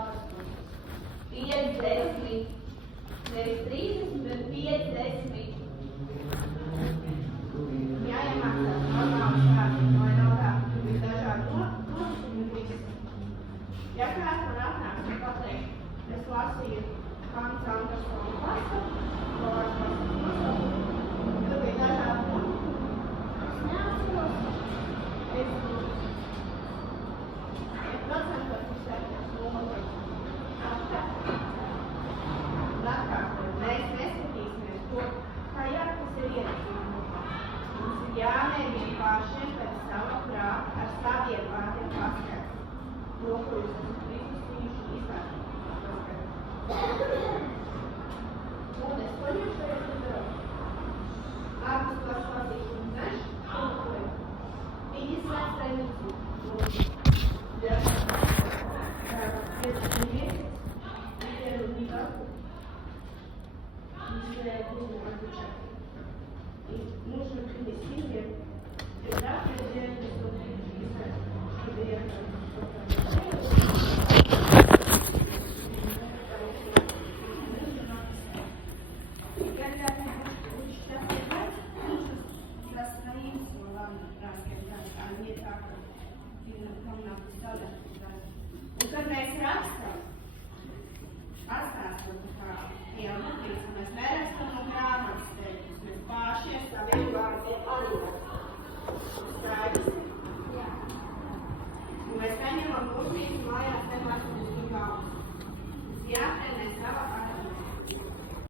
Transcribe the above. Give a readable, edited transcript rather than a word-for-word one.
12. 50, nevis 30, bet 50. Jāiemācās normāli stāstīt, lai nav tā, ka ir dažādi domas un viss. Ja kāds man atnāks un pateiks, es lasīju Hans Andersona klasu, Lorāns klases nosaukumu, tur bija dažādi domas. Es neatceros, es procentos izsēties numurus. Mēs neskatīsimies to, kā tas ir ierakstīts. Mums ir jāmēģina pašiem pēc sava prāta ar saviem vārdiem paskaidrot. To, ko jūs esat izlasījuši, izvērtīt. Un es paņemšos darot. Ārpus klases lasīšanas dažs, un viņi slēdz tajūsu. И нужно принести мне предатели, чтобы я Mēs saņemam mūžīgi mājās nemācīt